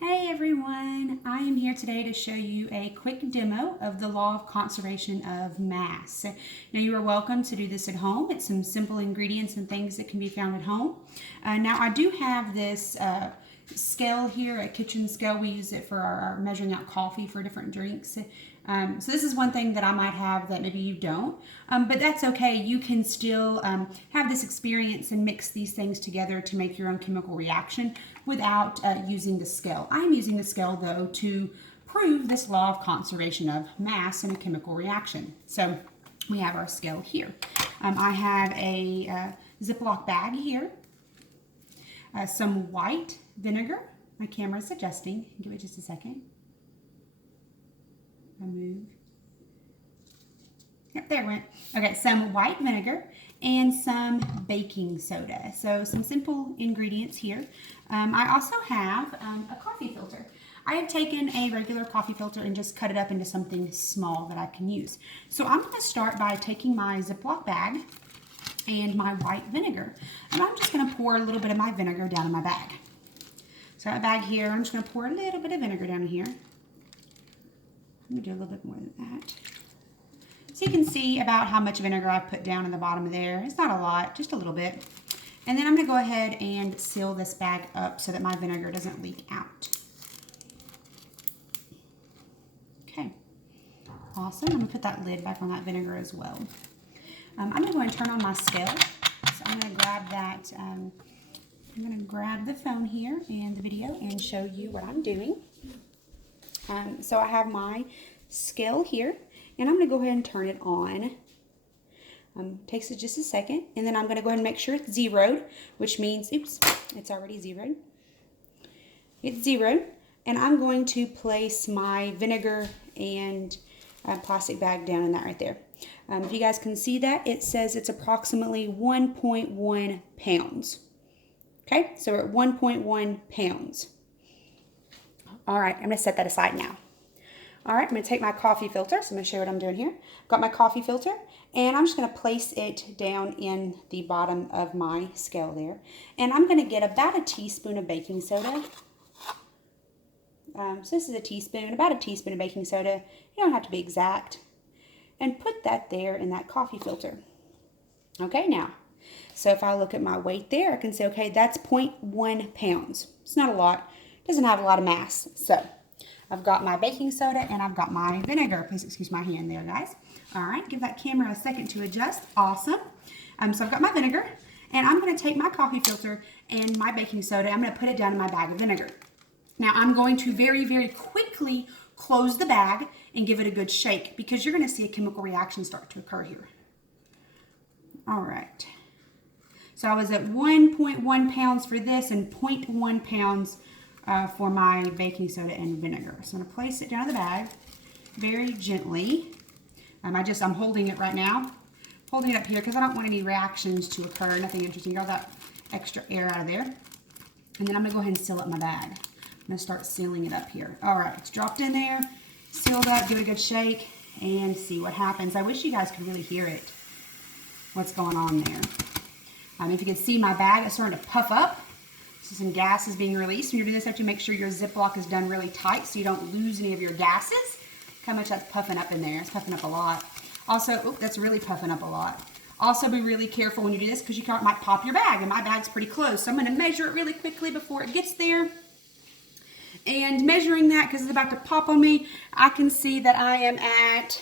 Hey everyone, I am here today to show you a quick demo of the law of conservation of mass. Now you are welcome to do this at home. It's some simple ingredients and things that can be found at home. Now I do have this scale here, a kitchen scale. We use it for our measuring out coffee for different drinks. So this is one thing that I might have that maybe you don't, but that's okay. You can still have this experience and mix these things together to make your own chemical reaction without using the scale. I'm using the scale though to prove this law of conservation of mass in a chemical reaction. So we have our scale here. I have a Ziploc bag here, some white vinegar. My camera is adjusting. Give it just a second. I move. Yep, there it went. Okay, some white vinegar and some baking soda. So some simple ingredients here. I also have a coffee filter. I have taken a regular coffee filter and just cut it up into something small that I can use. So I'm going to start by taking my Ziploc bag and my white vinegar. And I'm just going to pour a little bit of my vinegar down in my bag. So my bag here, I'm just going to pour a little bit of vinegar down here. I'm going to do a little bit more than that. So you can see about how much vinegar I've put down in the bottom of there. It's not a lot, just a little bit. And then I'm going to go ahead and seal this bag up so that my vinegar doesn't leak out. Okay, awesome. I'm going to put that lid back on that vinegar as well. I'm going to go and turn on my scale. So I'm going to grab that. I'm going to grab the phone here and the video and show you what I'm doing. So I have my scale here, and I'm going to go ahead and turn it on. Takes it just a second, and then I'm going to go ahead and make sure it's zeroed, which means, oops, it's already zeroed. It's zeroed, and I'm going to place my vinegar and plastic bag down in that right there. If you guys can see that, it says it's approximately 1.1 pounds. Okay, so we're at 1.1 pounds. All right, I'm going to set that aside now. All right, I'm going to take my coffee filter. So I'm going to show you what I'm doing here. Got my coffee filter, and I'm just going to place it down in the bottom of my scale there. And I'm going to get about a teaspoon of baking soda. So this is a teaspoon, about a teaspoon of baking soda. You don't have to be exact. And put that there in that coffee filter. Okay, now, so if I look at my weight there, I can say, okay, that's 0.1 pounds. It's not a lot. Doesn't have a lot of mass. So I've got my baking soda and I've got my vinegar. Please excuse my hand there, guys. All right, give that camera a second to adjust. Awesome. So I've got my vinegar, and I'm going to take my coffee filter and my baking soda. I'm going to put it down in my bag of vinegar. Now I'm going to very, very quickly close the bag and give it a good shake, because you're going to see a chemical reaction start to occur here. All right. So I was at 1.1 pounds for this and 0.1 pounds for my baking soda and vinegar. So I'm going to place it down in the bag very gently. I'm holding it right now. Holding it up here because I don't want any reactions to occur. Nothing interesting. Got that extra air out of there. And then I'm going to go ahead and seal up my bag. I'm going to start sealing it up here. All right, it's dropped in there. Sealed up. Give it a good shake and see what happens. I wish you guys could really hear it. What's going on there. If you can see my bag, it's starting to puff up. So some gas is being released. When you're doing this, you have to make sure your Ziploc is done really tight so you don't lose any of your gases. Look how much that's puffing up in there. It's puffing up a lot. Also, that's really puffing up a lot. Also, be really careful when you do this because you might pop your bag, and my bag's pretty close. So I'm going to measure it really quickly before it gets there. And measuring that, because it's about to pop on me, I can see that I am at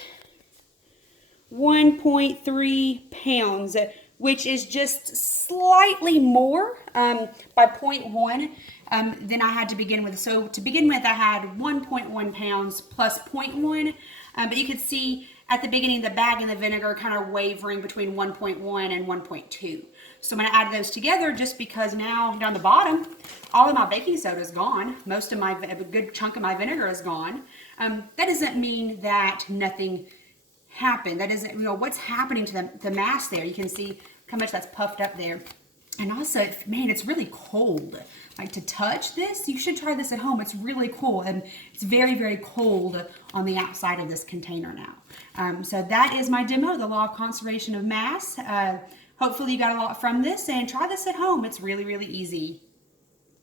1.3 pounds, which is just slightly more by 0.1 than I had to begin with. So to begin with, I had 1.1 pounds plus 0.1, but you could see at the beginning the bag and the vinegar kind of wavering between 1.1 and 1.2. So I'm going to add those together just because now down the bottom, all of my baking soda is gone. Most of a good chunk of my vinegar is gone. That doesn't mean that nothing happened. That isn't, what's happening to the mass there. You can see how much that's puffed up there. And also, man, it's really cold. Like, to touch this, you should try this at home. It's really cool, and it's very, very cold on the outside of this container now. So that is my demo, the law of conservation of mass. Hopefully you got a lot from this, and try this at home. It's really, really easy.